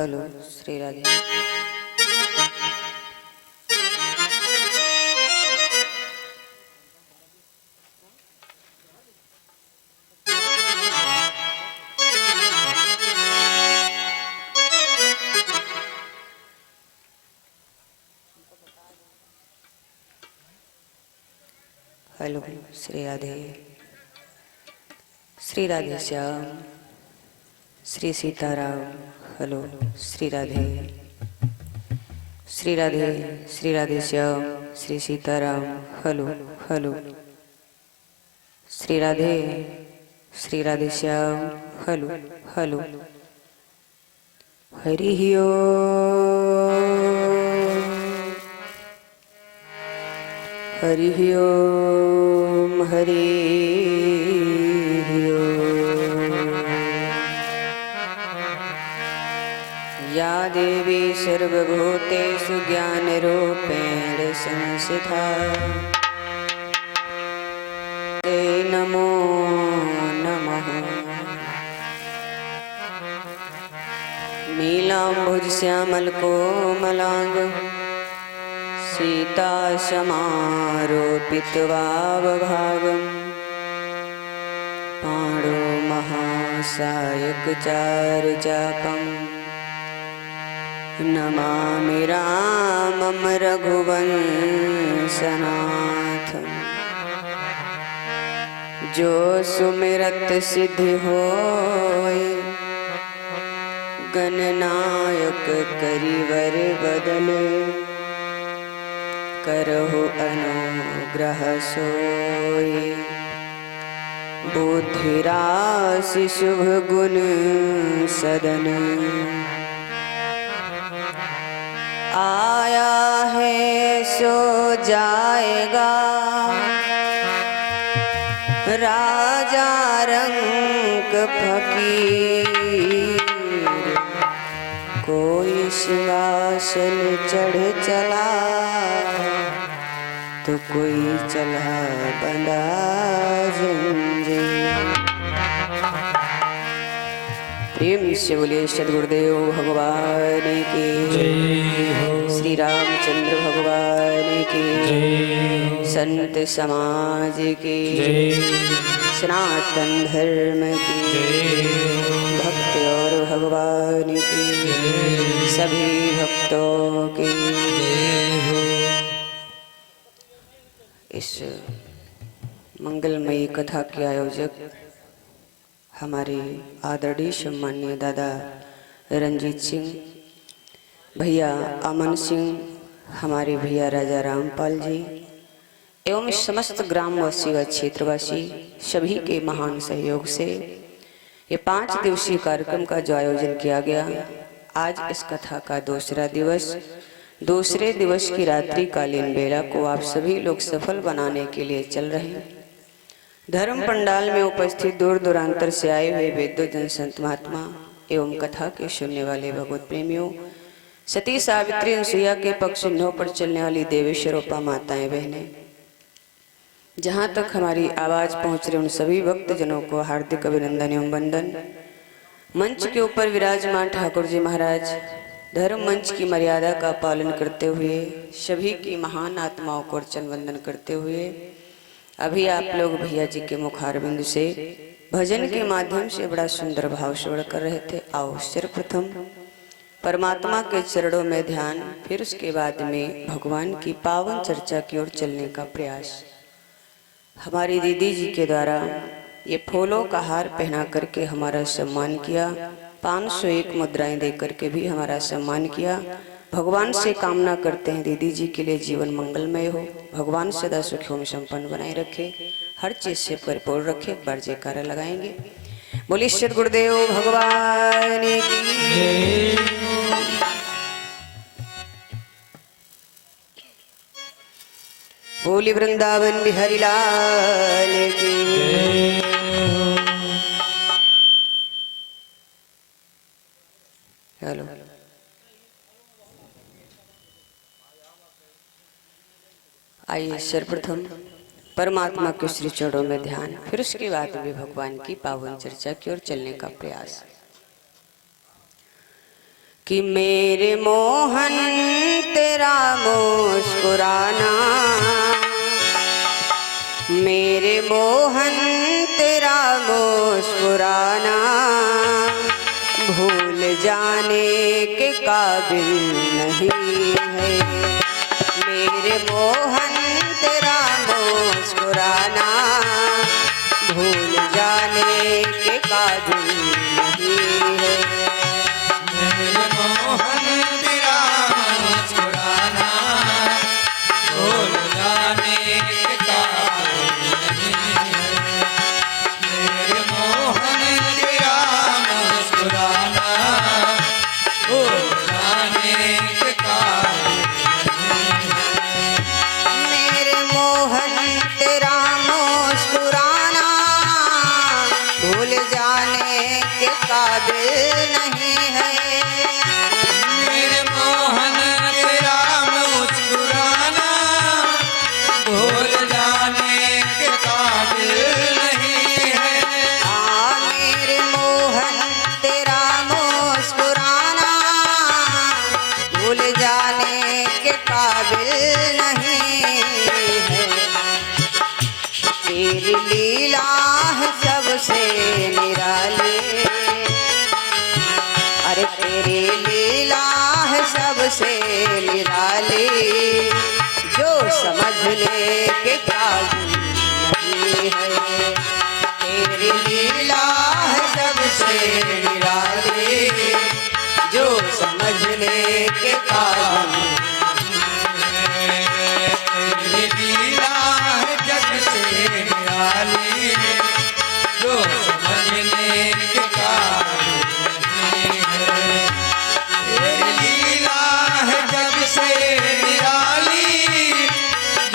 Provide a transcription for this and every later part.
Hello Shri Radhe. Hello Shri Radhe. Shri Radhe Shyam, Shri Sitaram. Hello Shri Radhe. Shri Radhe, Shri Radhe Shyam, Shri Sitaram. Hello hello Shri Radhe, Shri Radhe Shyam. Hello hello. Hari Om, Hari Om, Hari Om. या देवी सर्वभूतेषु ज्ञानरूपेण संस्थिता ते नमो नमः। नीलाम्बुज श्यामल कोमलांग सीता समारोपितवावभागम् पाणो महासायकचारुचापम् नमामि रामं रघुवंशनाथम्। जो सुमिरत सिद्धि होय गणनायक करिवर बदने करहु अनुग्रह सोय। बुद्धिराशि शुभ गुण सदन आया है सो जाएगा राजा रंग फकीर। कोई सिंहासन चढ़ चला तो कोई चला बंधा जंजीर। प्रेम से बोले सद्गुरुदेव भगवान की जय। श्री रामचंद्र भगवान की जय। संत समाज की जय। सनातन धर्म की जय। भक्त और भगवान की जय। सभी भक्तों की जय। इस मंगलमयी कथा के आयोजक हमारे आदरणीय सम्माननीय दादा रंजीत सिंह, भैया अमन सिंह, हमारे भैया राजा रामपाल जी एवं समस्त ग्रामवासी व क्षेत्रवासी सभी के महान सहयोग से ये 5 दिवसीय कार्यक्रम का जो आयोजन किया गया। आज इस कथा का दूसरा दिवस, दूसरे दिवस की रात्रि कालीन बेला को आप सभी लोग सफल बनाने के लिए चल रहे हैं। धर्म पंडाल में उपस्थित दूर दूरांतर से आए हुए वेदों जन संत महात्मा एवं कथा के सुनने वाले भगवत प्रेमियों, सती सावित्री अनसुईया के पक्ष नौ पर चलने वाली देवेश्वरोपा माताएं बहनें, जहाँ तक हमारी आवाज पहुँच रही उन सभी भक्त जनों को हार्दिक अभिनंदन एवं वंदन। मंच के ऊपर विराजमान ठाकुर जी महाराज धर्म मंच की मर्यादा का पालन करते हुए सभी की महान आत्माओं को अर्चन वंदन करते हुए अभी आप लोग भैया जी के मुखारबिंद से भजन के माध्यम से बड़ा सुंदर भाव श्रवण कर रहे थे। आओ सर्वप्रथम परमात्मा के चरणों में ध्यान, फिर उसके बाद में भगवान की पावन चर्चा की ओर चलने का प्रयास। हमारी दीदी जी के द्वारा ये फूलों का हार पहना करके हमारा सम्मान किया, 501 मुद्राएं दे करके भी हमारा सम्मान किया। भगवान से कामना करते हैं दीदी जी के लिए जीवन मंगलमय हो, भगवान सदा सुखों में संपन्न बनाए रखे, हर चीज से परिपूर्ण रखे। एक बार जयकारा लगाएंगे। बोलिए सद्गुरुदेव भगवान की जय। बोली वृंदावन बिहारी लाल की जय। हेलो आइए सर्वप्रथम परमात्मा के श्री चरणों में ध्यान, फिर उसके बाद में भगवान की पावन चर्चा की ओर चलने का प्रयास। कि मेरे मोहन तेरा मुस्कुराना, मेरे मोहन तेरा मुस्कुराना भूल जाने के काबिल नहीं है। मेरे मोहन तेरा मुस्कुराना भूल जाने के काबिल नहीं है। मेरे मोहन तेरा मुस्कुराना भूल जाने के काबिल नहीं है। मेरे मोहन तेरा मुस्कुराना भूल जाने के काबिल नहीं है। मेरे मोहन तेरा मुस्कुराना भूल जाने के काबिल नहीं है। मेरे मोहन तेरा मुस्कुराना भूल जाने के काबिल नहीं है। मेरे मोहन तेरा मुस्कुराना भूल जाने के काबिल नहीं है। तेरी लीला है सबसे निराली, अरे तेरी लीला है सबसे निराली, जो समझने के काबिल नहीं है। तेरी लीला है सबसे निराली, जो समझने के काबिल तेरी लीला है जग से निराली, जो समझने के काबिल नहीं है। तेरी लीला है जग से निराली,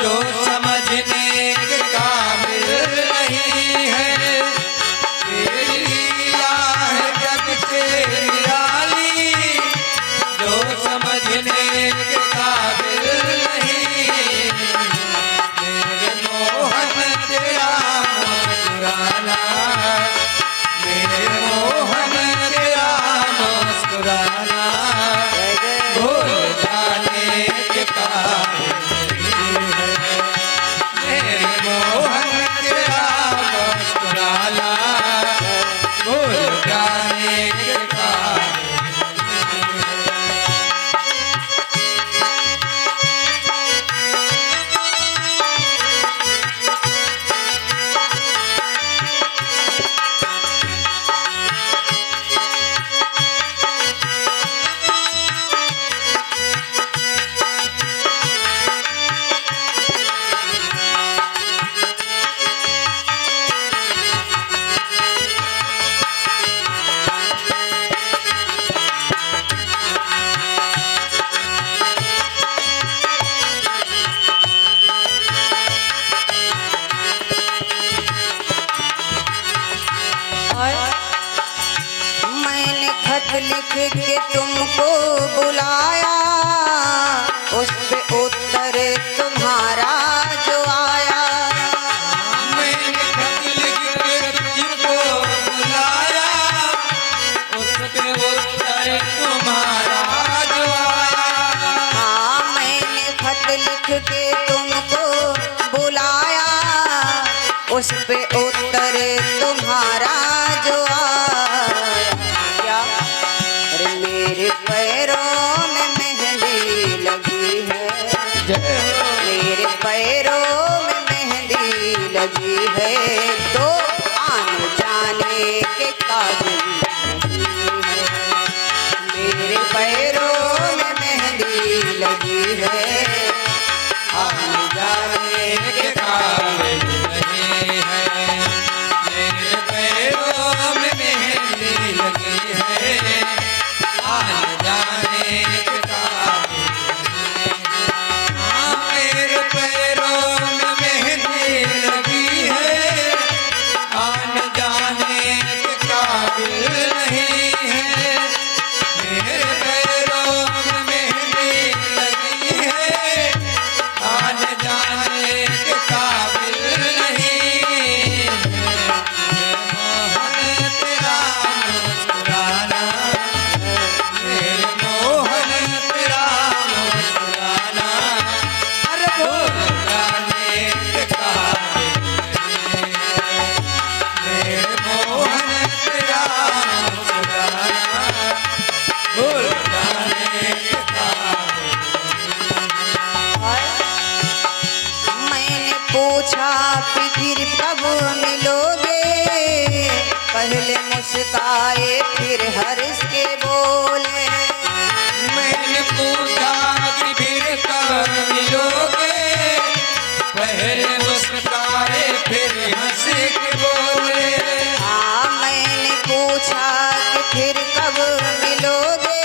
जो समझने के काबिल नहीं है। तेरी लीला है जग से निराली, जो समझने के काबिल नहीं है। मेरे मोहन तेरा मुस्कुराना, मेरे मोहन तेरा मुस्कुराना भूल जाने के काबिल नहीं है। मेरे मोहन तेरा मुस्कुराना भूल जाने के काबिल नहीं है। मैंने खत लिख के तुमको बुलाया, उस पे उत्तर तुम्हारा जो आया। मैंने खत लिख के तुझको बुलाया, उस पे उत्तर तुम्हारा जो आया। मैंने खत लिख के तुमको बुलाया, उस पे उत्तर तुम्हारा जो आया। क्या? अरे मेरे पैरों में मेहंदी लगी है, मेरे पैरों में मेहंदी लगी है, तो आने जाने के काबिल नहीं है। मेरे पैरों में मेहंदी लगी है, आने जाने के काबिल नहीं है। मेरे पैरों में मेहंदी लगी है, आने जाने के काबिल नहीं है। मेरे पैरों में मेहंदी लगी है, भूल जाने के काबिल नहीं है। मेरे मोहन तेरा मुस्कुराना भूल जाने के काबिल मैंने पूछा कि फिर कब मिलोगे, पहले मुस्काए फिर हर्ष के बोले। मैंने पूछा कि फिर कब मिलोगे, पहले मुस्कुराए फिर हंस के बोले। हाँ मैंने पूछा कि फिर कब मिलोगे,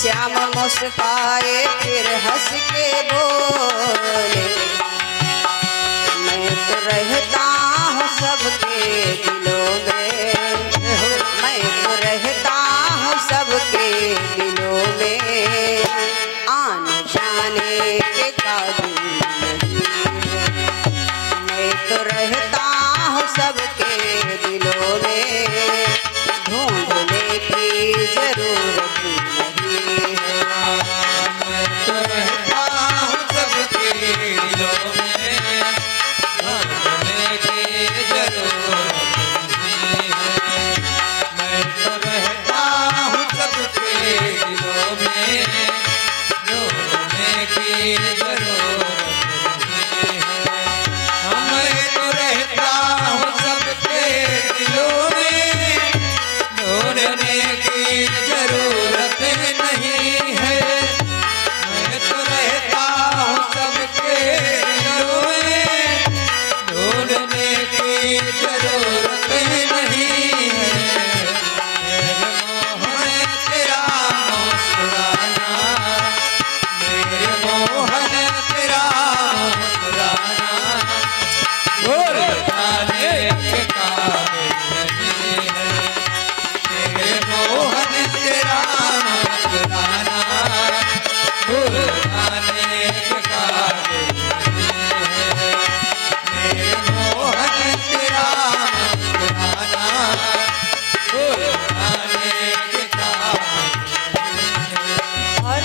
श्याम मुस्काए फिर हंस के बोले। मैं तो रहता हूँ सबके दिलों में, मैं तो रहता हूँ सबके दिलों में, आने जाने के काबिल नहीं है। मैं तो रहता हूँ सबके दिलों में, ढूंढने की जरूरत नहीं है। मैं तो रहता हूँ सबके दिलों में, ढूंढने की जरूरत नहीं है। मैं तो रहता हूँ सबके दिलों में, ढूंढने की जरूरत नहीं है। मैं तो रहता हूँ सबके दिलों में, ढूंढने की जरूरत नहीं है। मैं तो रहता हूँ सबके दिलों में, ढूंढने की जरूरत नहीं है। मेरे मोहन तेरा मुस्कुराना, मेरे मोहन तेरा मुस्कुराना भूल जाने के काबिल नहीं है। मेरे मोहन तेरा मुस्कुराना भूल जाने के काबिल नहीं है। मेरे मोहन तेरा मुस्कुराना भूल जाने के काबिल नहीं है।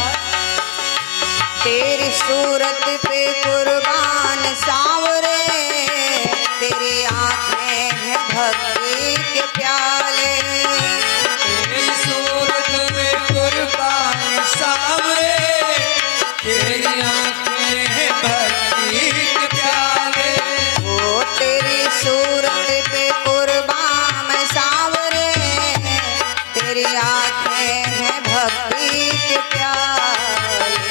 तेरी सूरत पे कुर्बान सांवरे, तेरी आंखें हैं भक्ति के प्याले। तेरी सूरत में कुर्बान सांवरे, तेरी आंखें हैं भक्ति के प्याले। ओ तेरी सूरत पे कुर्बान सांवरे, तेरी आंखें हैं भक्ति के प्याले।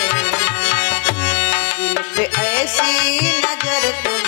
जिन पे ऐसी नजर तुम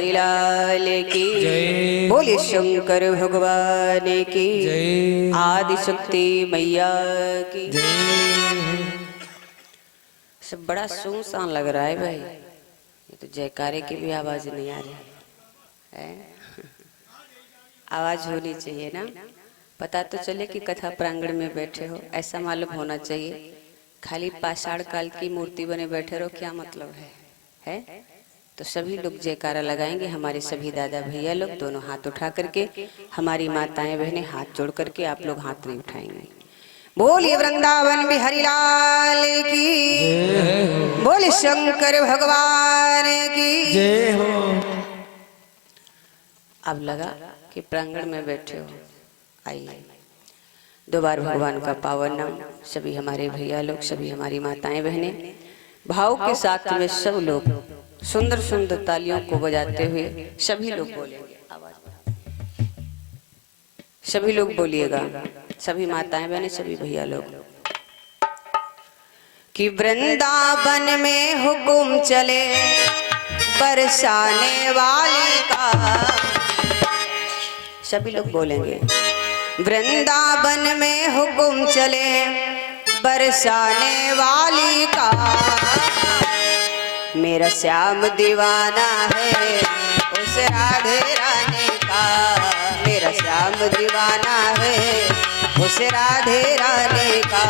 बिहारी लाल की जय। बोले शंकर भगवान की जय। आदि शक्ति मैया की जय। सब बड़ा सुनसान लग रहा है भाई, ये तो जयकारे की भी आवाज नहीं आ रही है। आवाज होनी चाहिए ना, पता तो चले कि कथा प्रांगण में बैठे हो, ऐसा मालूम होना चाहिए। खाली पाषाण काल की मूर्ति बने बैठे रहो, क्या मतलब है? तो सभी लोग जयकारा लगाएंगे। हमारे सभी दादा भैया लोग दोनों हाथ उठा करके, हमारी माताएं बहनें हाथ जोड़ करके, आप लोग हाथ नहीं उठाएंगे। बोलिए वृंदावन बिहारी लाल की, बोले शंकर भगवान की जय हो। अब लगा कि प्रांगण में बैठे हो, आइए दो बार भगवान का पावन नाम सभी हमारे भैया लोग, सभी हमारी माताएं बहनें भाव के साथ में सब लोग सुंदर सुंदर तालियों को बजाते हुए सभी लोग बोलेंगे। आवाज बढ़ा, सभी लोग बोलिएगा, सभी माताएं बहनें, सभी भैया लोग कि वृंदावन में हुकुम चले बरसाने वाली का। सभी लोग बोलेंगे वृंदावन में हुकुम चले बरसाने वाली का। मेरा श्याम दीवाना है उस राधे रानी का। मेरा श्याम दीवाना है उस राधे रानी का।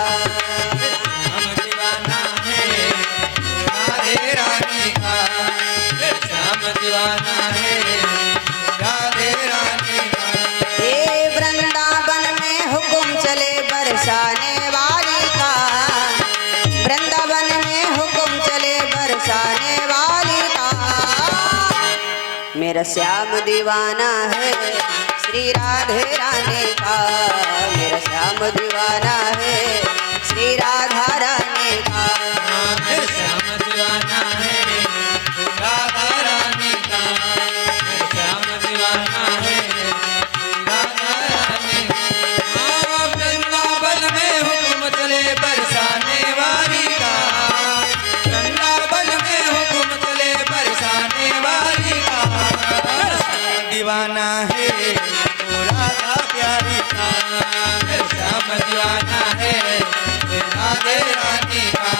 श्याम दीवाना है राधे रानी का। श्याम दीवाना है राधे रानी का। ये वृंदावन में हुकुम चले बरसाने वाली का। वृंदावन में हुकुम चले बरसाने वाली का। मेरा श्याम दीवाना है श्री राधे रानी का। मेरा श्याम दीवाना है श्री राधा रानी का। श्याम दीवाना है राधा रानी का। श्याम दीवाना है राधा रानी का। वृंदावन में हुक्म चले बरसाने वाली का। वृंदावन में हुक्म चले बरसाने वाली का। दीवाना है तो राधा प्यारी का। श्याम दीवाना है राधे रानी का।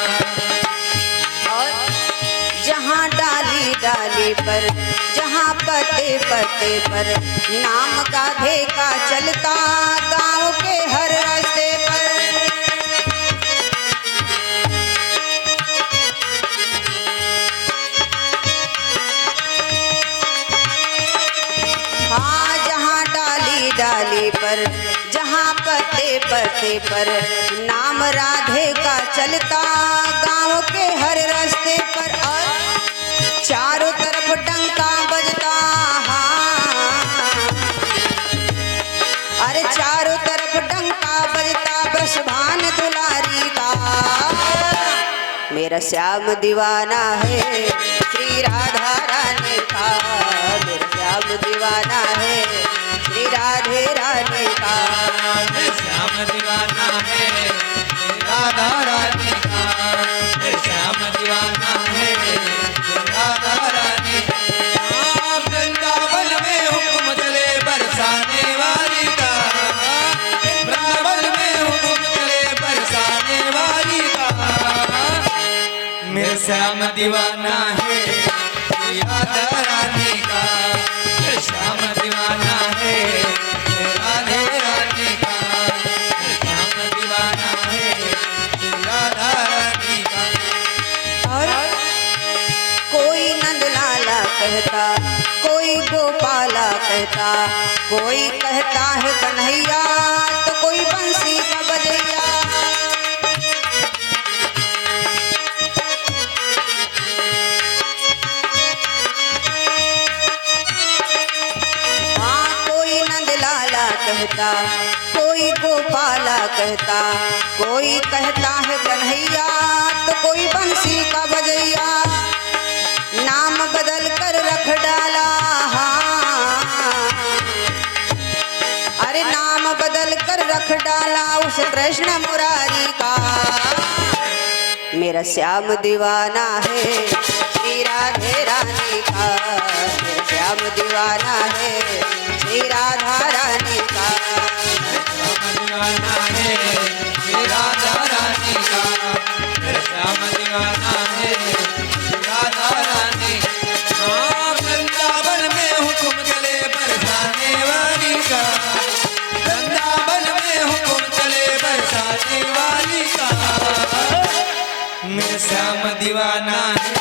और जहाँ डाली डाली पर, जहाँ पते पते पर नाम गाधे का चलता, गाँव के हर रास्ते पर। हाँ जहाँ डाली डाली पर, जहाँ पते पते पर नाम राधे का चलता, गाँव के हर रास्ते पर। और चारों तरफ डंका बजता, हाँ अरे चारों तरफ डंका बजता ब्रषभान दुलारी का। मेरा श्याम दीवाना है श्री राधा रानी का। मेरा श्याम दीवाना है श्री राधे रानी का। श्याम दीवाना है राधा रानी का। श्याम दीवाना है राधा रानी का। वृंदावन में हुक्म चले बरसाने वाली का। वृंदावन में हुक्म चले बरसाने वाली का। मेरा श्याम दीवाना है राधा रानी का। श्याम दीवाना है राधे रानी का। श्याम दीवाना है राधा रानी का। और कोई नंदलाला कहता, कोई गोपाला कहता, कोई कहता है कन्हैया तो कोई बंसी का बजैया। हाँ कोई नंदलाला कहता, कोई गोपाला कहता, कोई कहता है कन्हैया तो कोई बंसी का बजैया। नाम बदल कर रख डाला, हाँ अरे नाम बदल कर रख डाला उस कृष्ण मुरारी का। मेरा श्याम दीवाना है श्री राधे रानी का। मेरा श्याम दीवाना है श्री राधा रानी का। दीवाना है श्री राधा रानी का, श्याम दीवाना है श्री राधा रानी। हाँ, वृंदावन में हुक्म चले बरसाने वाली का, वृंदावन में हुक्म चले बरसाने वाली का। मेरे श्याम दीवाना है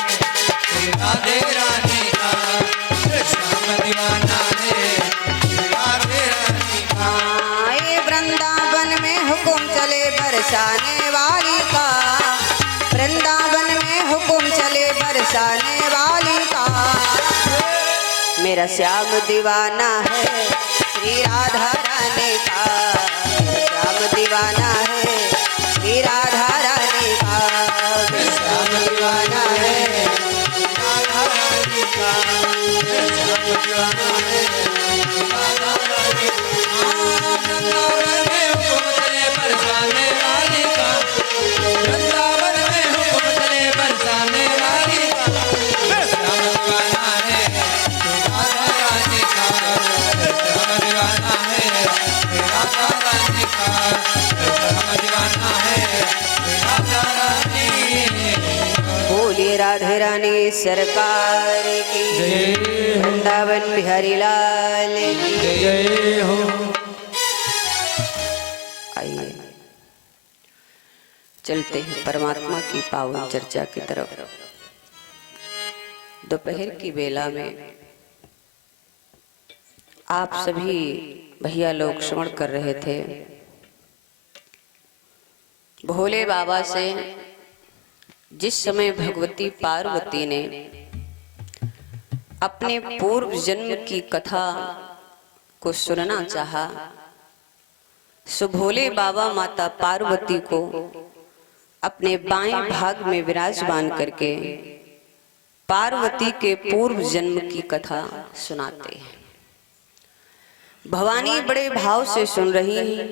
श्री राधे रानी का, श्याम दीवाना है श्री राधे रानी का। ये वृंदावन में हुक्म चले बरसाने वाली का, वृंदावन में हुक्म चले बरसाने वाली का। मेरा श्याम दीवाना है श्री राधा रानी का, श्याम दीवाना है श्री राधा रानी का। श्याम दीवाना है श्री राधा रानी का, श्याम दीवाना है श्री राधा रानी का। वृंदावन में हुक्म चले बरसाने वाली का, वृंदावन में हुक्म चले बरसाने वाली का। श्याम दीवाना है श्री राधा रानी का, श्याम दीवाना है श्री राधा रानी का, श्याम दीवाना है श्री राधा रानी। बोलिए राधे रानी सरकार की, वृंदावन बिहारी लाल की जय हो। आइए चलते हैं परमात्मा की पावन चर्चा की तरफ। दोपहर की बेला में आप सभी भैया लोग श्रवण कर रहे थे भोले बाबा से जिस समय भगवती पार्वती ने अपने पूर्व जन्म की कथा को सुनना चाहा, सो भोले बाबा माता पार्वती को अपने बाएं भाग में विराजमान करके पार्वती के पूर्व जन्म की कथा सुनाते हैं। भवानी बड़े भाव से सुन रही हैं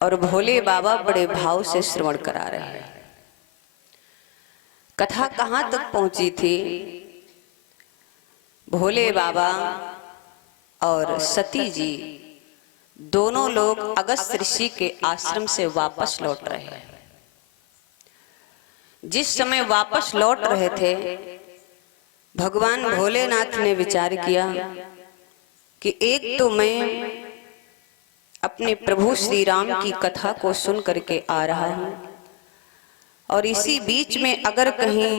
और भोले बाबा बड़े भाव से श्रवण करा रहे हैं। कथा कहां तक पहुंची थी? भोले बाबा और सती जी दोनों लोग अगस्त्य ऋषि के आश्रम से वापस लौट रहे हैं। जिस समय वापस लौट रहे थे, भगवान भोलेनाथ ने विचार किया कि एक तो मैं अपने प्रभु श्री राम की कथा को सुन करके आ रहा हूं और इसी बीच में अगर कहीं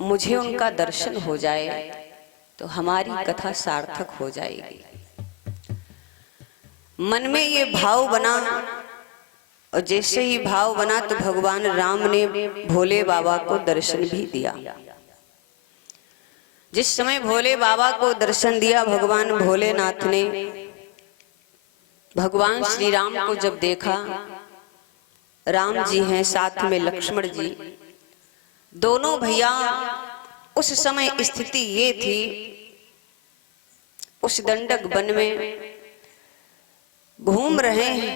मुझे उनका दर्शन हो जाए तो हमारी कथा सार्थक हो जाएगी। मन में ये भाव बना और जैसे ही भाव बना तो भगवान राम ने भोले बाबा को दर्शन भी दिया। जिस समय भोले बाबा को दर्शन दिया, भगवान भोलेनाथ ने भगवान श्री राम को जब देखा, राम जी हैं साथ में लक्ष्मण जी, दोनों भैया उस समय स्थिति ये थी, उस दंडक वन में घूम रहे हैं,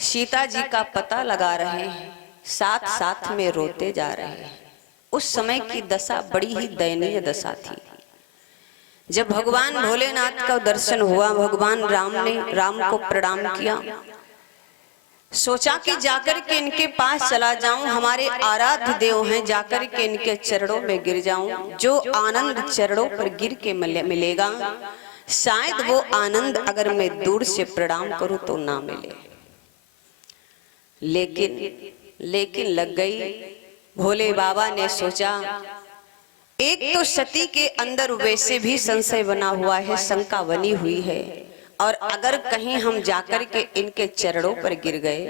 सीता जी का पता लगा रहे हैं, साथ साथ में रोते जा रहे हैं। उस समय की दशा बड़ी ही दयनीय दशा थी। जब भगवान भोलेनाथ का दर्शन हुआ, भगवान राम को प्रणाम किया, सोचा कि जाकर के इनके पास चला जाऊं, हमारे आराध्य देव हैं, जाकर के इनके चरणों में गिर जाऊं। जो आनंद चरणों पर गिर के मिलेगा, शायद वो आनंद अगर मैं दूर से प्रणाम करूं तो ना मिले। लेकिन लग गई। भोले बाबा ने सोचा, एक तो सती के अंदर वैसे भी संशय बना हुआ है, शंका बनी हुई है, और अगर कहीं हम जाकर के इनके चरणों पर गिर गए,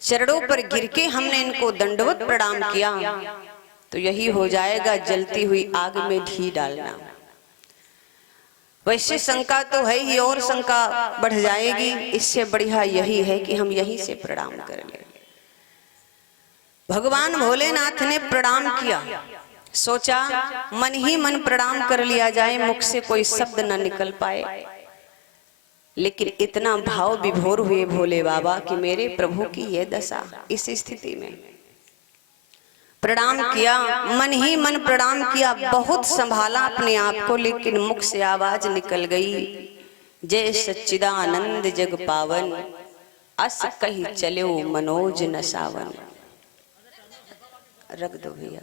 चरणों पर गिर के हमने इनको दंडवत प्रणाम किया, तो यही हो जाएगा जलती हुई आग में घी डालना। वैसे शंका तो है ही और शंका बढ़ जाएगी, इससे बढ़िया यही है कि हम यहीं से प्रणाम कर लें। भगवान भोलेनाथ ने प्रणाम किया, सोचा मन ही मन प्रणाम कर लिया जाए, मुख से कोई शब्द न निकल पाए। लेकिन इतना भाव विभोर हुए भोले बाबा कि मेरे प्रभु की यह दशा, इस स्थिति में प्रणाम किया, मन ही मन प्रणाम किया, बहुत संभाला अपने आप को, लेकिन मुख से आवाज निकल गई, जय सच्चिदानंद जग पावन, अस कही चलो मनोज न सावन। रख दो भैया,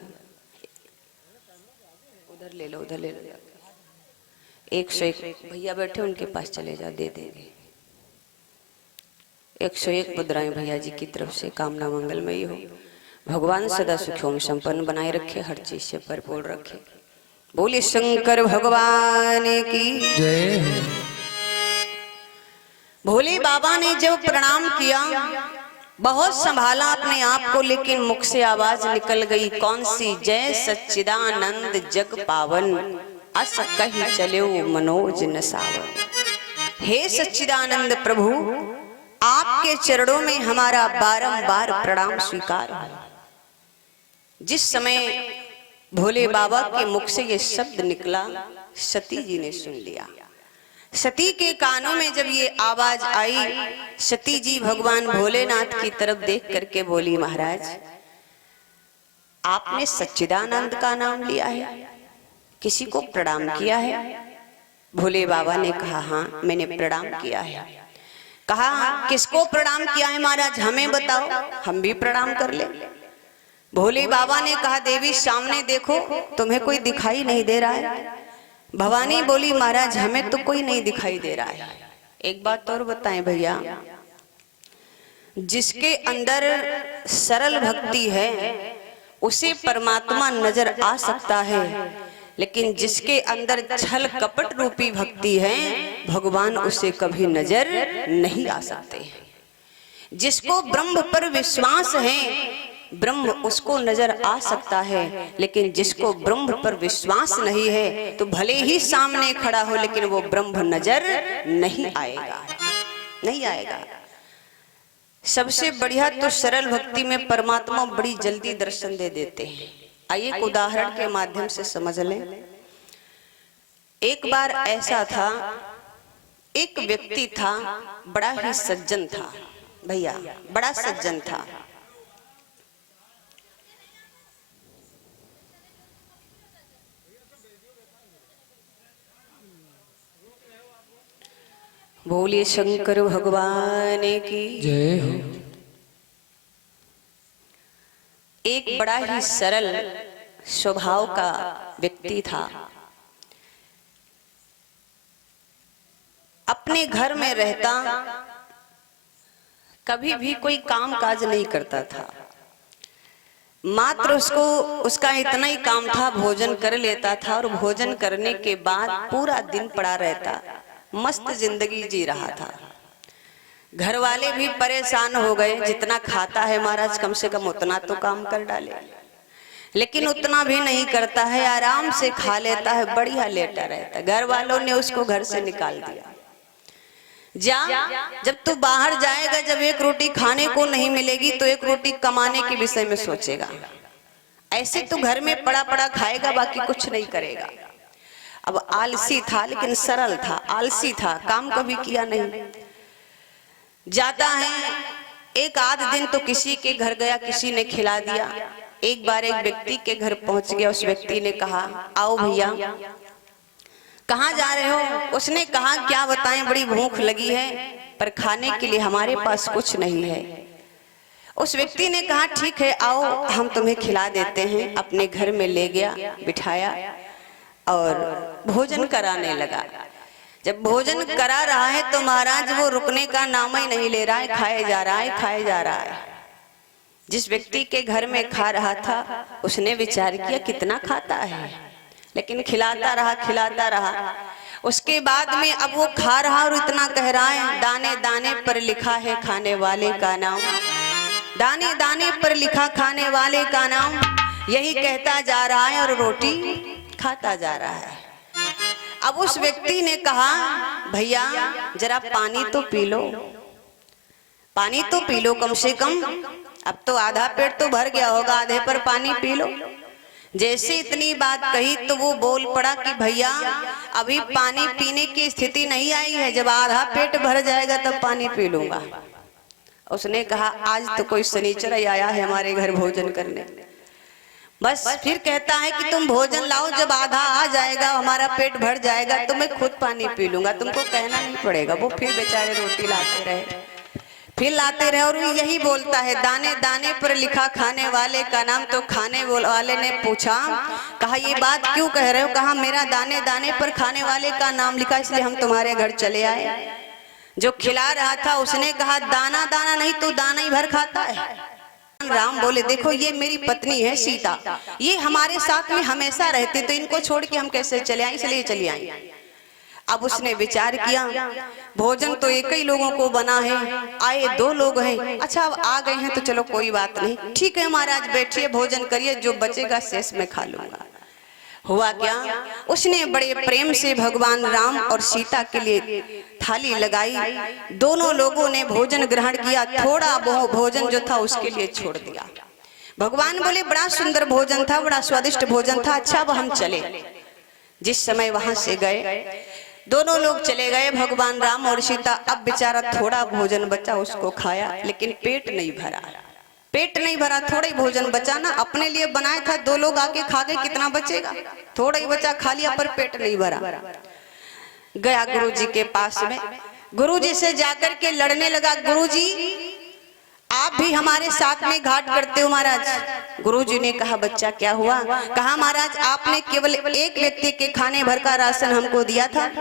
उधर ले लो, उधर ले लो। 101 भैया बैठे, उनके पास चले जाओ, दे देंगे। 101 मुद्राएं भैया जी की तरफ से। कामना मंगलमयी हो, भगवान सदा सुखों में संपन्न बनाए रखे, हर चीज से भरपूर रखे। बोले शंकर भगवान की जय। भोले बाबा ने जब प्रणाम किया, बहुत संभाला अपने आप को, लेकिन मुख से आवाज निकल गई, कौन सी? जय सच्चिदानंद जग पावन, अस कही चलो मनोज न सावन। हे सच्चिदानंद प्रभु, आपके चरणों में हमारा बारंबार प्रणाम स्वीकार है। जिस समय भोले बाबा के मुख से ये शब्द निकला, सती जी ने सुन लिया। सती के कानों में जब ये आवाज आई, सती जी भगवान भोलेनाथ की तरफ देख करके बोली, महाराज आपने सच्चिदानंद का नाम लिया है, किसी को प्रणाम किया है? भोले बाबा ने कहा, हाँ मैंने प्रणाम किया है। कहा, किसको प्रणाम किया है महाराज, हमें बताओ, हम भी प्रणाम कर ले। भोले बाबा ने कहा, देवी सामने देखो, तुम्हें कोई दिखाई नहीं दे रहा है? भवानी बोली, महाराज हमें तो कोई नहीं दिखाई दे रहा है। एक बात और बताएं भैया, जिसके अंदर सरल भक्ति है उसे परमात्मा नजर आ सकता है, लेकिन जिसके अंदर छल कपट रूपी भक्ति है, भगवान उसे कभी नजर नहीं आ सकते। जिसको ब्रह्म पर विश्वास है, ब्रह्म उसको नजर आ सकता है, लेकिन जिसको ब्रह्म पर विश्वास नहीं है, तो भले ही सामने खड़ा हो, लेकिन वो ब्रह्म नजर नहीं आएगा, नहीं आएगा। सबसे बढ़िया तो सरल भक्ति में परमात्मा बड़ी जल्दी दर्शन दे देते हैं। आइए एक उदाहरण के माध्यम से समझ लें। एक बार ऐसा था, एक व्यक्ति था, बड़ा ही सज्जन था भैया, बड़ा सज्जन था। बोलिए शंकर भगवान की जय हो। एक बड़ा ही सरल स्वभाव का व्यक्ति था। अपने घर में रहता, कभी भी कोई काम काज नहीं करता था। मात्र उसको उसका इतना ही काम था, भोजन कर लेता था और भोजन करने के बाद पूरा दिन पड़ा रहता, मस्त जिंदगी जी रहा था। घर वाले भी परेशान हो गए, जितना खाता है महाराज कम से कम उतना तो काम कर डाले, लेकिन उतना भी नहीं करता है, आराम से खा लेता है, बढ़िया लेटा रहता। घर वालों ने उसको घर से निकाल दिया। जा, जब तू बाहर जाएगा, जब एक रोटी खाने को नहीं मिलेगी तो एक रोटी कमाने के विषय में सोचेगा। ऐसे तो घर में पड़ा पड़ा खाएगा, बाकी कुछ नहीं करेगा। अब आलसी था, लेकिन सरल था, आलसी था, काम कभी किया नहीं। जाता है, एक आध दिन तो किसी के घर गया, किसी ने खिला दिया। एक बार एक व्यक्ति के घर पहुंच गया, उस व्यक्ति ने कहा, आओ भैया, कहाँ जा रहे हो? उसने कहा, क्या बताएं, बड़ी भूख लगी है, पर खाने के लिए हमारे पास कुछ नहीं है। उस व्यक्ति ने कहा, ठीक है आओ, हम तुम्हें खिला देते हैं। अपने घर में ले गया, बिठाया और भोजन कराने लगा। जब भोजन करा रहा है तो महाराज वो रुकने का नाम ही नहीं ले रहा है, खाए जा रहा है, खाए जा रहा है। जिस व्यक्ति के घर में खा रहा था, उसने विचार किया कितना खाता है, लेकिन खिलाता रहा, खिलाता रहा। उसके बाद में अब वो खा रहा और इतना कह रहा है, दाने दाने पर लिखा है खाने वाले का नाम, दाने दाने पर लिखा खाने वाले का नाम, यही कहता जा रहा है और रोटी खाता जा रहा है। अब उस व्यक्ति ने कहा, भैया जरा पानी तो पी लो, पानी तो पी लो कम से कम, अब तो आधा पेट तो भर गया होगा, आधे पर पानी पी लो। जैसे इतनी बात कही तो वो बोल पड़ा कि भैया अभी पानी पीने की स्थिति नहीं आई है, जब आधा पेट भर जाएगा तब पानी पी लूंगा। उसने कहा, आज तो कोई शनिचर आया है हमारे घर भोजन करने, बस फिर कहता है कि तुम भोजन लाओ, जब आधा आ जाएगा हमारा पेट भर जाएगा तो मैं खुद पानी पी लूंगा, तुमको कहना नहीं पड़ेगा। वो फिर बेचारे रोटी लाते रहे, फिर लाते रहे, और वो यही बोलता है, दाने दाने पर लिखा खाने वाले का नाम। तो खाने वाले ने पूछा, कहा ये बात क्यों कह रहे हो? कहा मेरा दाने दाने पर खाने वाले का नाम लिखा, इसलिए हम तुम्हारे घर चले आए। जो खिला रहा था उसने कहा, दाना दाना नहीं तो दाना ही भर खाता है। राम बोले, देखो ये मेरी पत्नी है सीता, ये हमारे साथ में हमेशा रहते, तो इनको छोड़ के हम कैसे चले आए, इसलिए चले आए। अब उसने विचार किया, भोजन तो एक ही लोगों को बना है, आए 2 लोग हैं, अच्छा अब आ गए हैं तो चलो कोई बात नहीं, ठीक है महाराज बैठिए भोजन करिए, जो बचेगा शेष में खा लूंगा। हुआ क्या, उसने बड़े प्रेम से भगवान राम और सीता के लिए थाली लगाई, दोनों लोगों ने भोजन ग्रहण किया, थोड़ा बहुत भोजन जो था उसके लिए छोड़ दिया। भगवान बोले, बड़ा सुंदर भोजन था, बड़ा स्वादिष्ट भोजन था, अच्छा अब हम चले। जिस समय वहां से गए, दोनों लोग चले गए, भगवान राम और सीता। अब बेचारा थोड़ा भोजन बचा, उसको खाया, लेकिन पेट नहीं भरा, पेट नहीं भरा, थोड़ा ही भोजन बचा ना, अपने लिए बनाया था, 2 लोग आके खा गए, कितना बचेगा, थोड़ा ही बचा, खा लिया, पर पेट नहीं भरा। गया गुरुजी के पास में, गुरुजी से जाकर के लड़ने लगा, गुरुजी आप भी हमारे साथ में घाट करते हो महाराज। गुरुजी ने कहा, बच्चा क्या हुआ? कहा महाराज आपने केवल एक व्यक्ति के खाने भर का राशन हमको दिया था,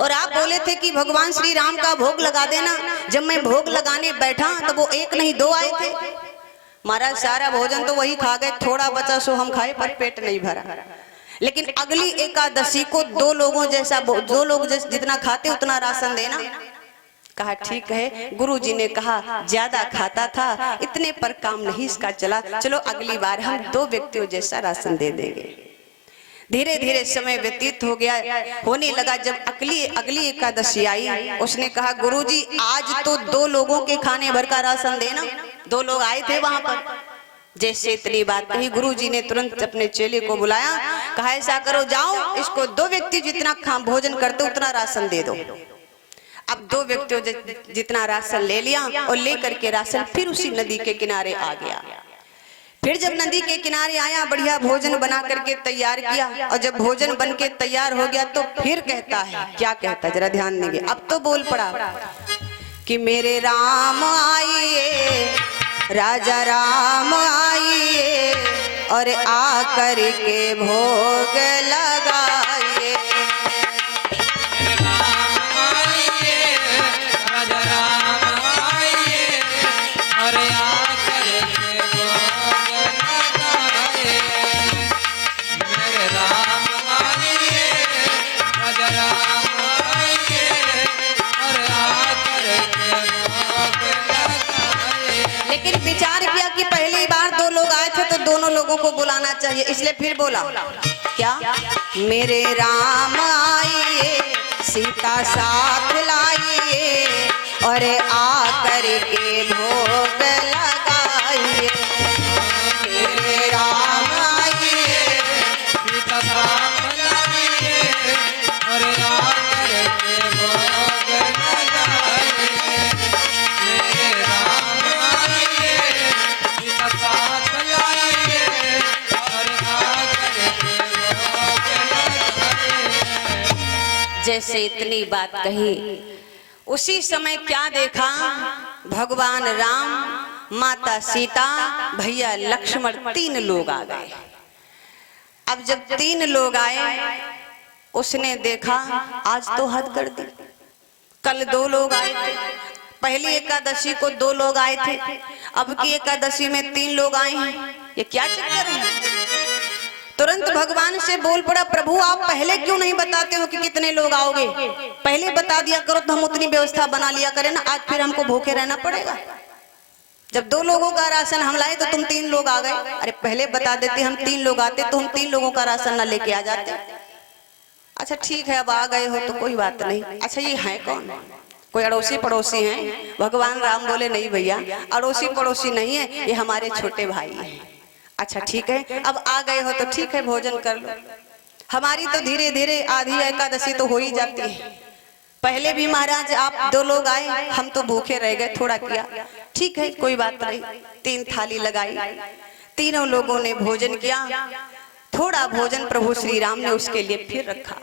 और आप बोले थे कि भगवान श्री राम का भोग लगा देना। जब मैं भोग लगाने बैठा तो वो 1 नहीं 2 आए थे महाराज, सारा भोजन तो वही खा गए, थोड़ा बचा सो हम खाए, पर पेट नहीं भरा। लेकिन अगली एकादशी को 2 लोगों जैसा, 2 लोग जितना खाते उतना राशन देना। कहा ठीक है। गुरुजी ने कहा, ज्यादा खाता था, इतने पर काम नहीं इसका चला, चलो अगली बार हम 2 व्यक्तियों जैसा राशन दे देंगे। धीरे धीरे समय व्यतीत हो गया, होने लगा। जब अगली एकादशी आई, उसने कहा, गुरुजी आज तो 2 लोगों के खाने भर का राशन देना। 2 लोग आए थे वहां पर। जैसे इतनी बात कही, गुरुजी ने तुरंत अपने चेले को बुलाया, कहा ऐसा करो, जाओ इसको 2 व्यक्ति जितना भोजन करते उतना राशन दे दो। अब 2 व्यक्तियों जितना राशन ले लिया, और लेकर के राशन फिर उसी नदी के किनारे आ गया। फिर जब नदी के किनारे आया, बढ़िया भोजन बना करके तैयार किया, और जब भोजन बन के तैयार हो गया तो फिर कहता है, क्या कहता है जरा ध्यान देंगे। अब तो बोल पड़ा कि मेरे राम आइए, राजा राम आइए, और आकर के भोग लगाइए। विचार किया कि पहली बार 2 लोग आए थे तो दोनों लोगों को बुलाना चाहिए, इसलिए फिर बोला, क्या मेरे राम आइए, सीता साथ लाइए, और आकर के भोग लगाइए। मेरे राम आइए, सीता साथ लाइए, और आकर के भोग लगाइए। मेरे राम जैसे इतनी बात कही, उसी समय क्या देखा, भगवान राम, माता सीता, भैया लक्ष्मण, 3 लोग आ गए। अब जब 3 लोग आए, उसने देखा आज तो हद कर दी। कल 2 लोग आए थे, पहली एकादशी को 2 लोग आए थे, अब की एकादशी में 3 लोग आए हैं, ये क्या चक्कर है? तुरंत भगवान से बोल पड़ा, प्रभु आप पहले क्यों नहीं बताते हो कि कितने लोग आओगे? पहले बता दिया करो तो हम उतनी व्यवस्था बना लिया करें ना, आज फिर हमको भूखे रहना पड़ेगा। जब 2 लोगों का राशन हम लाए तो तुम 3 लोग आ गए। अरे पहले बता देते, हम 3 लोग आते तो हम 3 लोगों का राशन ना लेके आ जाते। अच्छा ठीक है, अब आ गए हो तो कोई बात नहीं। अच्छा ये है कौन? कोई अड़ोसी पड़ोसी हैं? भगवान राम बोले, नहीं भैया अड़ोसी पड़ोसी नहीं है, ये हमारे छोटे भाई हैं। अच्छा ठीक है, अब आ गए हो तो ठीक है, भोजन कर लो। हमारी तो धीरे धीरे आधी एकादशी तो हो ही जाती है। पहले भी महाराज आप 2 लोग आए, हम तो भूखे रह गए, थोड़ा किया, ठीक है कोई बात नहीं। 3 थाली लगाई, तीनों लोगों ने भोजन किया। थोड़ा भोजन प्रभु श्री राम ने उसके लिए फिर रखा।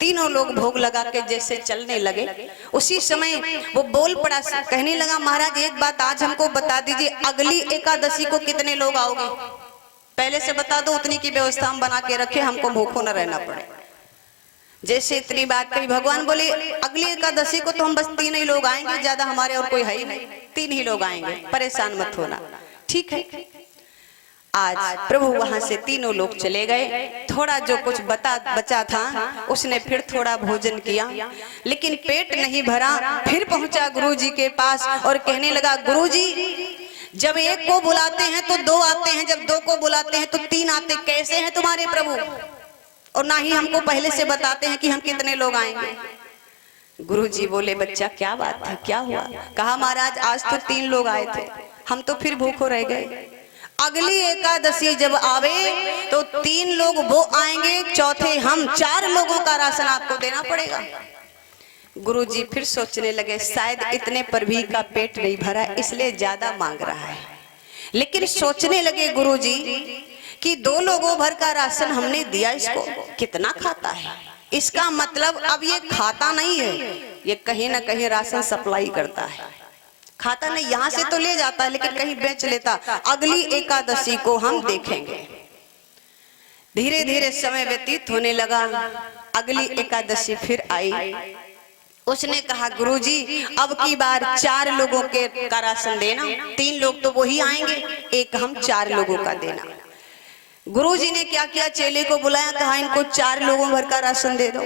तीनों लोग भोग लगा के जैसे चलने लगे, उसी समय वो बोल पड़ा, कहने लगा महाराज एक बात आज हमको बता दीजिए, अगली एकादशी को कितने लोग आओगे? पहले से बता दो, उतनी की व्यवस्था हम बना के रखे, हमको भूखों न रहना पड़े। जैसे इतनी बात कही, भगवान बोले अगली एकादशी को तो हम बस 3 ही लोग आएंगे, ज्यादा हमारे और कोई है ही नहीं, 3 ही लोग आएंगे, परेशान मत होना। ठीक है। आज प्रभु वहां से तीनों लोग चले गए। थोड़ा जो कुछ बचा था उसने फिर थोड़ा भोजन किया, लेकिन पेट नहीं भरा। फिर पहुंचा गुरुजी के पास और कहने लगा, गुरुजी जब एक को बुलाते हैं तो 2 आते हैं, जब 2 को बुलाते हैं तो 3 आते, कैसे हैं तुम्हारे प्रभु? और ना ही हमको पहले से बताते हैं कि हम कितने लोग आएंगे। गुरुजी बोले, बच्चा क्या बात है, क्या हुआ? कहा महाराज आज तो 3 लोग आए थे, हम तो फिर भूखों रह गए। अगली एकादशी जब आवे तो 3 लोग वो आएंगे, चौथे हम, 4 लोगों का राशन आपको देना पड़ेगा। गुरुजी फिर सोचने लगे, शायद इतने पर भी का पेट नहीं भरा इसलिए ज्यादा मांग रहा है। लेकिन सोचने लगे गुरुजी कि 2 लोगों भर का राशन हमने दिया, इसको कितना खाता है? इसका मतलब अब ये खाता नहीं है, ये कहीं ना कहीं राशन सप्लाई करता है। खाता नहीं, यहाँ से तो ले जाता है लेकिन कहीं बेच लेता। अगली एकादशी को हम देखेंगे। धीरे धीरे समय व्यतीत होने लगा। अगली एकादशी फिर आई। उसने कहा, गुरुजी अब की बार 4 लोगों के का राशन देना, 3 लोग तो वही आएंगे, एक हम, 4 लोगों का देना। गुरुजी ने क्या किया, चेले को बुलाया, कहा इनको 4 लोगों भर का राशन दे दो।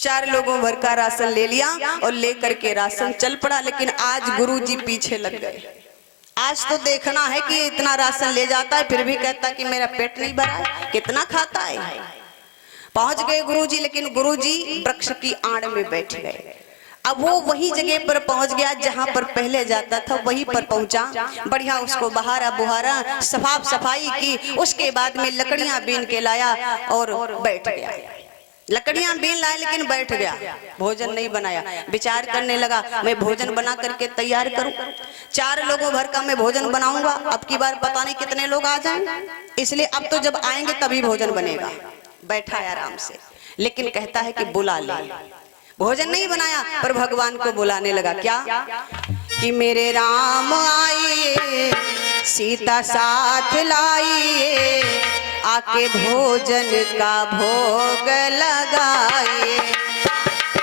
4 लोगों भर का राशन ले लिया और लेकर के राशन चल पड़ा। लेकिन आज गुरुजी पीछे लग गए। आज तो देखना है कि इतना राशन ले जाता है फिर भी कहता कि मेरा पेट नहीं भरा है, कितना खाता है। पहुंच गए गुरुजी, लेकिन गुरुजी वृक्ष की आड़ में बैठ गए। अब वो वही जगह पर पहुंच गया जहां पर पहले जाता था, वहीं पर पहुंचा। बढ़िया उसको बहारा बुहारा, साफ सफाई की, उसके बाद में लकड़ियां बीन के लाया और बैठ गया। लकड़ियां बीन लाए लेकिन बैठ गया, भोजन नहीं बनाया। विचार करने लगा, मैं भोजन बना करके तैयार करूं, 4 लोगों भर का मैं भोजन बनाऊंगा, अब की बार पता नहीं कितने लोग आ जाएं, इसलिए अब तो जब आएंगे तभी भोजन बनेगा। बैठा है आराम से, लेकिन कहता है कि बुला ले। भोजन नहीं बनाया पर भगवान को बुलाने लगा। क्या कि मेरे राम आइए, सीता साथ लाइए, आके भोजन का भोग लगाइए।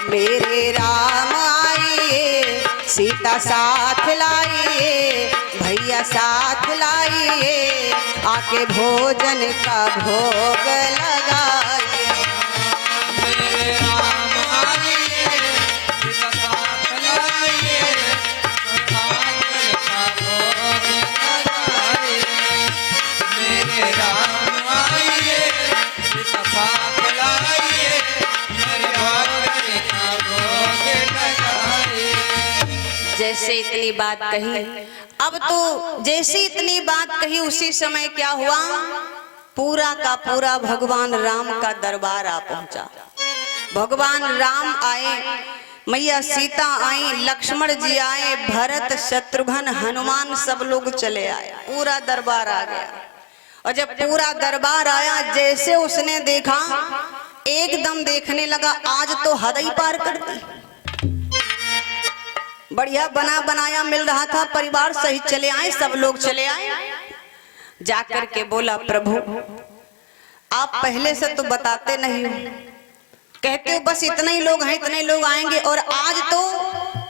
मेरे राम आइए, सीता साथ लाइए, भैया साथ लाइए, आके भोजन का भोग लगाइए। जैसे इतनी बात कही, अब तो जैसे इतनी बात कही उसी समय क्या हुआ, पूरा का पूरा भगवान राम का दरबार आ पहुंचा। भगवान राम आए, मैया सीता आई, लक्ष्मण जी आए, भरत शत्रुघ्न हनुमान सब लोग चले आए, पूरा दरबार आ गया। और जब पूरा दरबार आया, जैसे उसने देखा एकदम देखने लगा आज तो हद ही पार कर दी। बढ़िया बना बनाया मिल रहा था, परिवार सहित चले आए, सब लोग चले आए। जाकर के बोला, प्रभु आप पहले से तो बताते नहीं हो, कहते हो बस इतने ही लोग हैं, इतने लोग आएंगे, और आज तो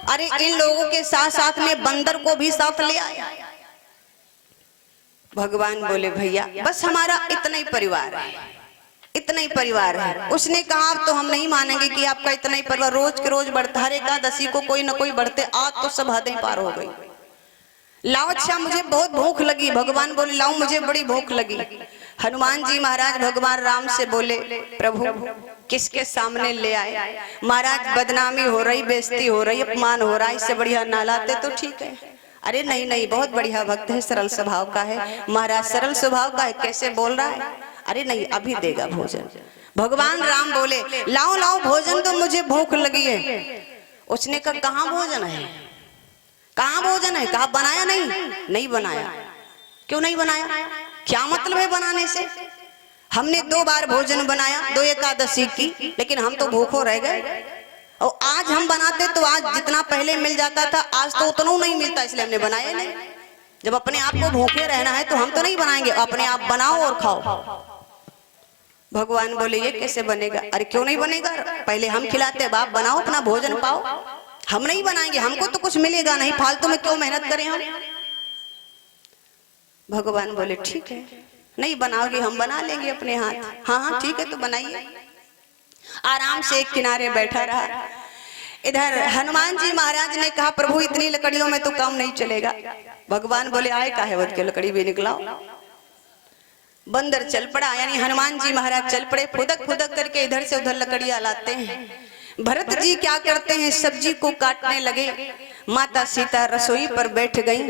अरे इन लोगों के साथ साथ में बंदर को भी साथ ले आया। भगवान बोले, भैया बस हमारा इतना ही परिवार है, इतना ही परिवार है। उसने कहा तो हम नहीं मानेंगे कि आपका इतना ही परिवार, रोज के रोज बढ़ता, हर एकादशी को कोई ना कोई बढ़ते, आज तो सब हदें पार हो गई। लाओ, अच्छा मुझे बहुत भूख लगी। भगवान बोले, लाओ मुझे बड़ी भूख लगी। हनुमान जी महाराज भगवान राम से बोले, प्रभु किसके सामने ले आए? महाराज बदनामी हो रही, बेइज्जती हो रही, अपमान हो रहा है, इससे बढ़िया ना लाते तो ठीक है। अरे नहीं नहीं, बहुत बढ़िया भक्त है, सरल स्वभाव का है। महाराज सरल स्वभाव का है, कैसे बोल रहा है? अरे नहीं, अभी देगा भोजन। भगवान राम बोले, लाओ लाओ भोजन, तो मुझे भूख लगी है। उसने कहा, कहाँ भोजन है, कहाँ भोजन है? कहा बनाया नहीं, नहीं बनाया। क्यों नहीं बनाया? क्या मतलब है बनाने से? हमने 2 बार भोजन बनाया, 2 एकादशी की, लेकिन हम तो भूखो रह गए। और आज हम बनाते तो आज जितना पहले मिल जाता था, आज तो उतना नहीं मिलता, इसलिए हमने बनाया नहीं। जब अपने आप को भूखे रहना है तो हम तो नहीं बनाएंगे, अपने आप बनाओ और खाओ। भगवान बोले ये कैसे बनेगा? अरे क्यों नहीं बनेगा? पहले हम खिलाते, बाप बनाओ, अपना भोजन पाओ। हम नहीं बनाएंगे, हमको तो कुछ मिलेगा नहीं, फालतू में क्यों मेहनत करें हम? भगवान बोले ठीक है, नहीं बनाओगे हम बना लेंगे अपने हाथ। हाँ हाँ ठीक है, तो बनाइए। आराम से एक किनारे बैठा रहा। इधर हनुमान जी महाराज ने कहा प्रभु इतनी लकड़ियों में तो काम नहीं चलेगा। भगवान बोले आए काहे वत के लकड़ी भी निकलाओ। बंदर चल पड़ा, यानी हनुमान जी महाराज चल पड़े, फुदक फुदक करके इधर से उधर लकड़ियां लाते हैं। भरत जी क्या करते हैं, सब्जी को काटने लगे। माता सीता रसोई पर बैठ गई,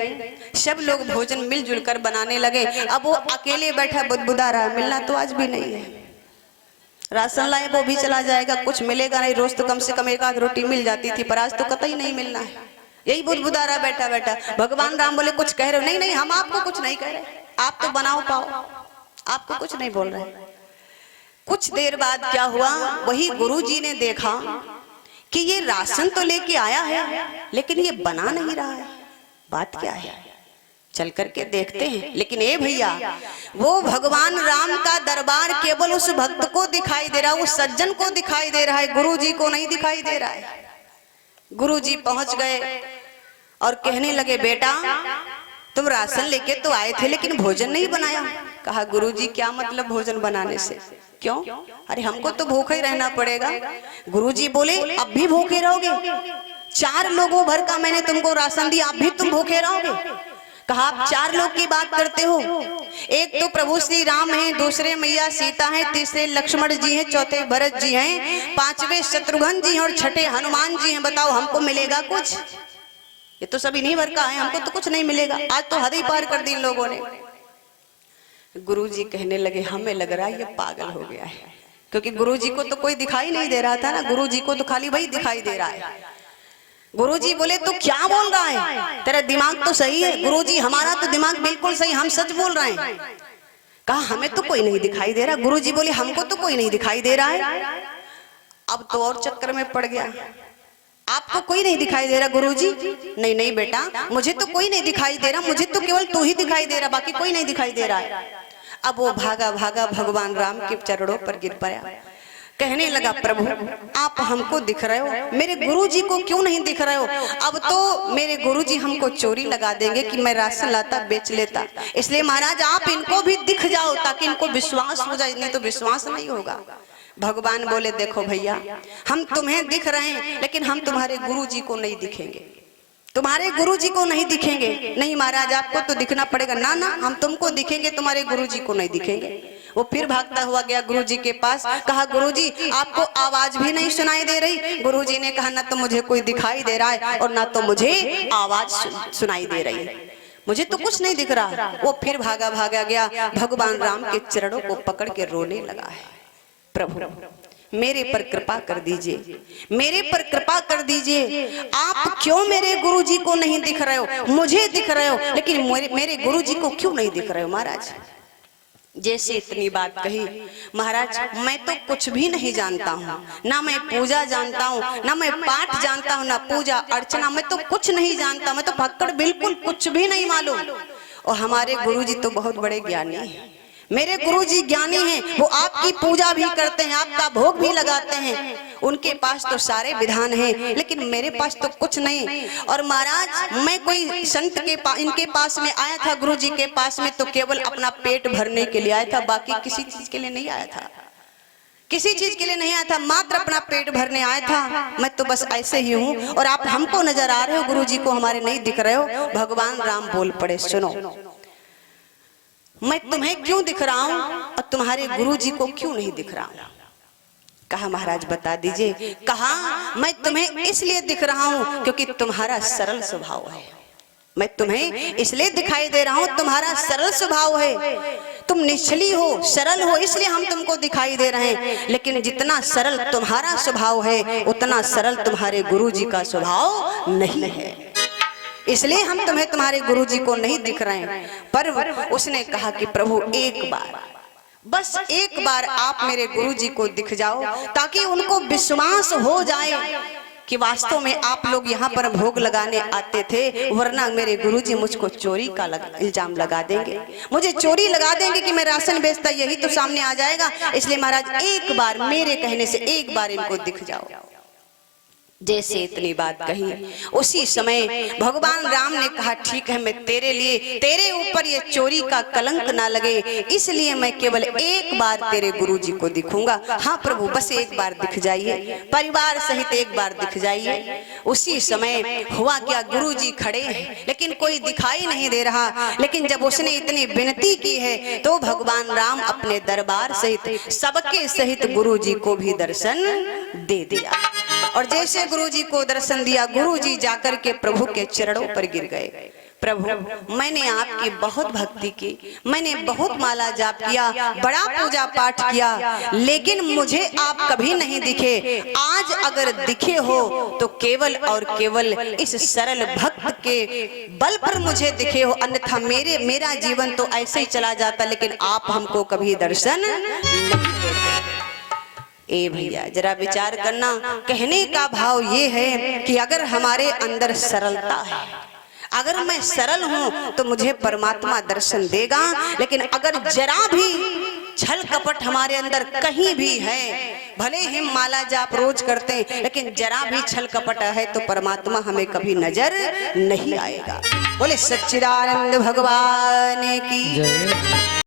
सब लोग भोजन मिलजुल कर बनाने लगे। अब वो अकेले बैठा बुदबुदा रहा, मिलना तो आज भी नहीं है। राशन लाए वो भी चला जाएगा, कुछ मिलेगा नहीं। रोज तो कम से कम 1 आध रोटी मिल जाती थी, पर आज तो कतई नहीं मिलना है। यही बुदबुदा रहा बैठा बैठा। भगवान राम बोले कुछ कह रहे हो? नहीं नहीं, हम आपको कुछ नहीं कह रहे, आप तो बनाओ पाओ, आपको कुछ नहीं बोल रहे। कुछ देर बाद क्या हुआ, वही गुरुजी ने देखा कि ये राशन तो लेके आया है, लेकिन ये बना नहीं रहा है। बात क्या है? चल करके देखते हैं। लेकिन ए भैया, वो भगवान राम का दरबार केवल उस भक्त को दिखाई दे रहा है, उस सज्जन को दिखाई दे रहा है, गुरुजी को नहीं दिखाई दे रहा है। गुरुजी पहुंच गए और कहने लगे बेटा तुम राशन लेके तो आए थे, लेकिन भोजन नहीं बनाया। कहा गुरुजी क्या मतलब भोजन बनाने से? क्यों? अरे हमको तो भूखे ही रहना पड़ेगा। गुरुजी बोले अब भी भूखे रहोगे? 4 लोगों भर का मैंने तुमको राशन दिया, अब भी तुम भूखे रहोगे? कहा आप 4 लोग की बात करते हो, एक तो प्रभु श्री राम हैं, दूसरे मैया सीता हैं, तीसरे लक्ष्मण जी हैं, चौथे भरत जी हैं, 5वें शत्रुघ्न जी हैं और 6ठे हनुमान जी हैं। बताओ हमको मिलेगा कुछ? ये तो सब इन्हीं भर का है, हमको तो कुछ नहीं मिलेगा। आज तो हद ही पार कर दी इन लोगों ने। गुरुजी कहने लगे हमें लग रहा है ये पागल हो गया है, क्योंकि गुरुजी को तो कोई दिखाई नहीं दे रहा था ना, गुरुजी को तो खाली वही दिखाई दे रहा है। गुरुजी बोले तू क्या बोल रहा है, तेरा दिमाग तो सही है। गुरुजी हमारा तो दिमाग बिल्कुल सही, हम सच बोल रहे हैं। कहा हमें तो कोई नहीं दिखाई दे रहा। गुरुजी बोले हमको तो कोई नहीं दिखाई दे रहा है। अब तो और चक्कर में पड़ गया, आपको कोई नहीं दिखाई दे रहा? गुरुजी नहीं नहीं बेटा, मुझे तो कोई नहीं दिखाई दे रहा, मुझे तो केवल तू ही दिखाई दे रहा, बाकी कोई नहीं दिखाई दे रहा है। अब वो भागा भागा भगवान राम के चरणों पर गिर पड़ा, कहने लगा प्रभु आप हमको दिख रहे हो, मेरे गुरुजी को क्यों नहीं दिख रहे हो? अब तो मेरे गुरुजी हमको चोरी लगा देंगे कि मैं राशन लाता बेच लेता, इसलिए महाराज आप इनको भी दिख जाओ ताकि इनको विश्वास हो जाए, नहीं तो विश्वास नहीं होगा। भगवान बोले देखो भैया हम तुम्हें दिख रहे हैं, लेकिन हम तुम्हारे गुरुजी को नहीं दिखेंगे, तुम्हारे गुरुजी को नहीं दिखेंगे। नहीं महाराज आपको तो दिखना पड़ेगा। ना ना हम तुमको दिखेंगे, तुम्हारे गुरुजी को नहीं दिखेंगे। वो फिर भागता हुआ गया गुरुजी के पास, कहा गुरुजी आपको आवाज भी नहीं सुनाई दे रही? गुरुजी ने कहा ना तो मुझे कोई दिखाई दे रहा है और ना तो मुझे आवाज सुनाई दे रही है, मुझे तो कुछ नहीं दिख रहा। वो फिर भागा भागा गया, भगवान राम के चरणों को पकड़ के रोने लगा है, प्रभु मेरे पर कृपा कर दीजिए, मेरे पर कृपा कर दीजिए। आप क्यों मेरे गुरुजी को नहीं दिख रहे हो? मुझे दिख रहे हो, लेकिन मेरे गुरुजी को क्यों नहीं दिख रहे हो? महाराज जैसे इतनी बात कही, महाराज मैं तो कुछ भी नहीं जानता हूँ, ना मैं पूजा जानता हूँ, ना मैं पाठ जानता हूँ, ना पूजा अर्चना, मैं तो कुछ नहीं जानता, मैं तो भक्कड़ बिल्कुल कुछ भी नहीं मालूम। और हमारे गुरुजी तो बहुत बड़े ज्ञानी हैं, मेरे गुरुजी ज्ञानी हैं, वो आपकी पूजा भी करते हैं, आपका भोग भी लगाते हैं, उनके पास तो सारे विधान हैं, लेकिन मेरे पास तो कुछ नहीं। और महाराज मैं कोई संत के इनके पास में आया था, गुरुजी के पास में तो केवल अपना पेट भरने के लिए आया था, बाकी किसी चीज के लिए नहीं आया था, किसी चीज के लिए नहीं आया था, मात्र अपना पेट भरने आया था। मैं तो बस ऐसे ही हूँ और आप हमको नजर आ रहे हो, गुरुजी को हमारे नहीं दिख रहे हो। भगवान राम बोल पड़े सुनो मैं तुम्हें क्यों दिख रहा हूं और तुम्हारे गुरुजी को क्यों नहीं दिख रहा हूं? कहा महाराज बता दीजिए। कहा मैं तुम्हें इसलिए दिख रहा हूं क्योंकि तुम्हारा सरल स्वभाव है, मैं तुम्हें इसलिए दिखाई दे रहा हूं, तुम्हारा सरल स्वभाव है, तुम निश्चली हो, सरल हो, इसलिए हम तुमको दिखाई दे रहे हैं। लेकिन जितना सरल तुम्हारा स्वभाव है उतना सरल तुम्हारे गुरुजी का स्वभाव नहीं है। इसलिए हम तुम्हें तुम्हारे गुरुजी को नहीं दिख रहे हैं। पर उसने कहा कि प्रभु एक बार, बस एक बार आप मेरे गुरुजी को दिख जाओ, ताकि उनको विश्वास हो जाए कि वास्तव में आप लोग यहाँ पर भोग लगाने आते थे, वरना मेरे गुरुजी मुझको चोरी का इल्जाम लगा देंगे, मुझे चोरी लगा देंगे कि मैं राशन बेचता, यही तो सामने आ जाएगा। इसलिए महाराज एक बार मेरे कहने से एक बार इनको दिख जाओ। जैसे इतनी बात कही, उसी समय भगवान राम ने कहा ठीक है, मैं तेरे लिए, तेरे ऊपर ये चोरी का कलंक ना लगे, इसलिए मैं केवल एक बार तेरे गुरुजी को दिखूंगा। हाँ प्रभु, बस एक बार दिख जाइए, परिवार सहित एक बार दिख जाइए। उसी समय हुआ क्या, गुरुजी खड़े हैं लेकिन कोई दिखाई नहीं दे रहा। लेकिन जब उसने इतनी विनती की है तो भगवान राम अपने दरबार सहित सबके सहित गुरुजी को भी दर्शन दे दिया। और जैसे गुरुजी को दर्शन दिया, गुरुजी जाकर के प्रभु के चरणों पर गिर गए। प्रभु, मैंने आपकी बहुत भक्ति की, मैंने बहुत माला जाप किया, बड़ा पूजा पाठ किया, लेकिन मुझे आप कभी नहीं दिखे। आज अगर दिखे हो तो केवल और केवल इस सरल भक्त के बल पर मुझे दिखे हो, अन्यथा मेरा जीवन तो ऐसे ही चला जाता, लेकिन आप हमको कभी दर्शन नहीं देते। ए भैया, जरा विचार करना। कहने का भाव ये है कि अगर हमारे अंदर सरलता है, अगर मैं सरल हूं तो मुझे परमात्मा दर्शन देगा। लेकिन अगर जरा भी छल कपट हमारे अंदर कहीं भी है, भले ही माला जाप रोज करते हैं, लेकिन जरा भी छल कपट है तो परमात्मा हमें कभी नजर नहीं आएगा। बोले सच्चिदानंद भगवान की जय।